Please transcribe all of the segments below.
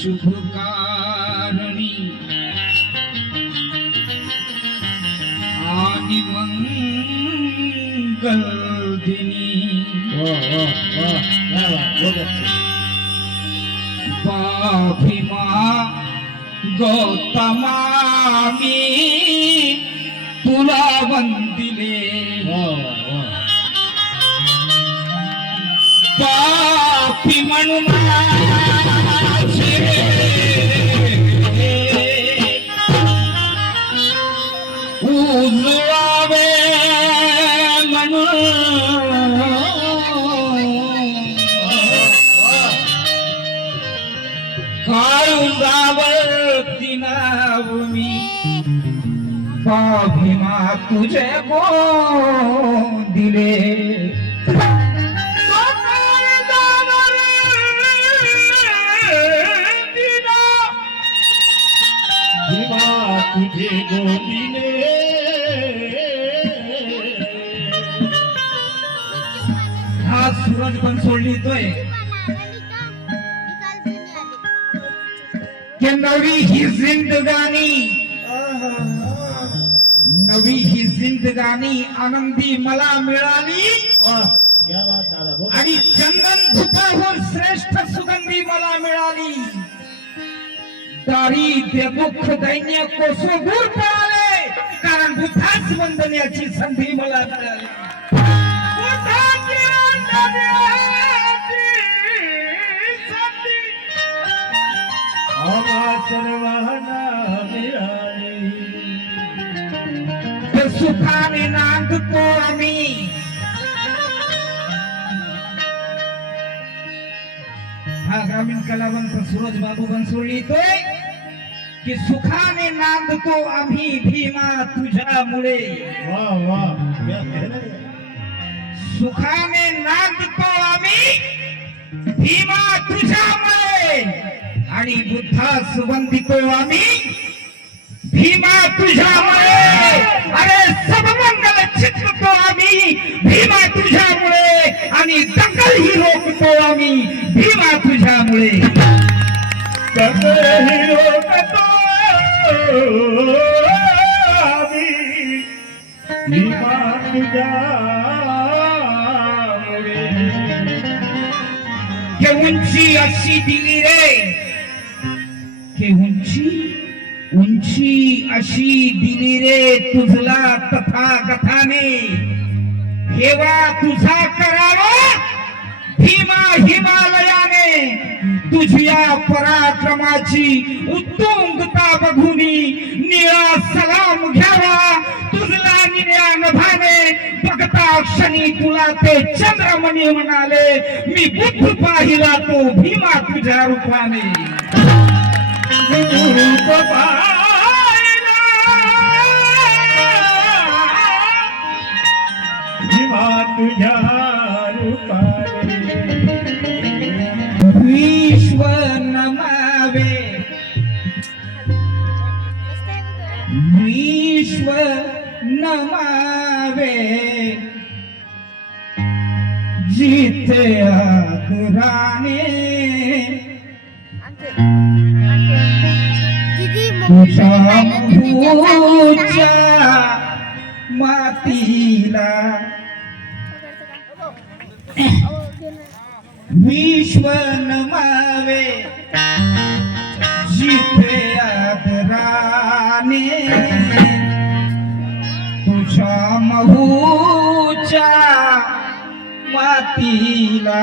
শুভ কারণী। আদি মঙ্গল দিনী। পাভিমা গৌতমামি পুরাবন্দিলে পাপি মনুমা मी पाभिमा तुझे गो दिले भीमा तुझे गोदीने हा सूरज पण सोडली तोय नवी ही जिंदगानी. नवी ही जिंदगानी आनंदी मला मिळाली. आणि चंदन धुपाहून श्रेष्ठ सुगंधी मला मिळाली. दारिद्र्य दुःख दैन्य कोसळून पळाले. कारण बुद्धाच वंदण्याची संधी मला मिळाली. कलावंत सूरज बाबू बनसोड लिहितोय की सुखाने नांदतो आम्ही भीमा तुझ्यामुळे? सुखाने नांदतो आम्ही भीमा तुझ्यामुळे आणि बुद्धास वंदितो आम्ही भीमा तुझ्यामुळे अरे सबमंगल चित्रतो आम्ही भीमा तुझ्यामुळे आणि दंगल हिरो आम्ही. भीमा तुझ्यामुळे. के उंची अशी दिली रे. के उंची उंची अशी दिली रे तुझला तथा कथाने हेवा तुझा करावा. भीमा हिमालयाने, तुझ्या पराक्रमाची उत्तुंगता बघुनी निळा सलाम घ्यावा, तुझला निळ्या नभाने बघता क्षणी तुला ते चंद्रमणी म्हणाले, मी बुद्ध पाहिला तो भीमा तुझ्या रूपाने. रूप. भीमा तुझ्या रूपाने. नमावे जिथे आदराने तुझ्या मुहूच्या मातीला विश्व नमावे जिथे आदराने श्यामहूच्या मातीला.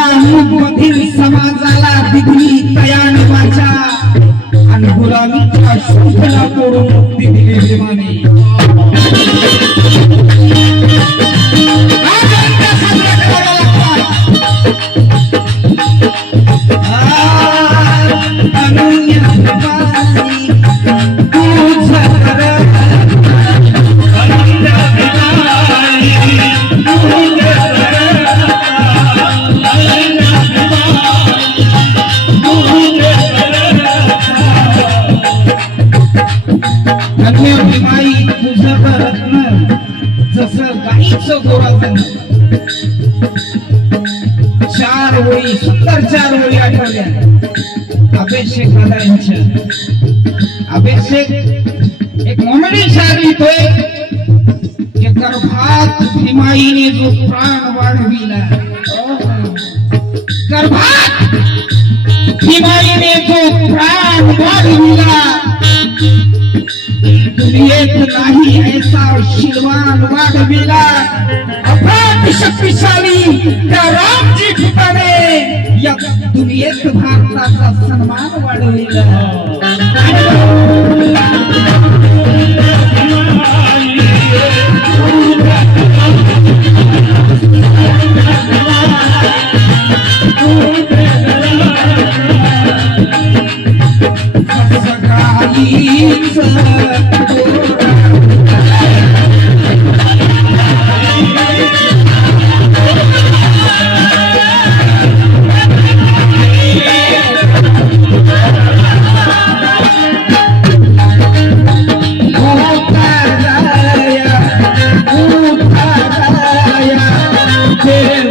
मधील समाजाला दिली तयाने वाचा आणि गुलामीच्या शृंखला मुक्ती दिली ओळी सुंदर चार ओळी आठवल्या अभिषेक दादांच्या अभिषेक एक मोमेडी शायर लिहितोय की गर्भात भीमाईने जो प्राण वाढविला गर्भात भीमाईने जो प्राण वाढविला दुनियेत नाही ऐसा शिलवान वाढविला अफाट शक्तिशाली त्या रामजी ठिकाणे या दुनियेत भारताचा सन्मान वाढविला सकाळीच Yeah.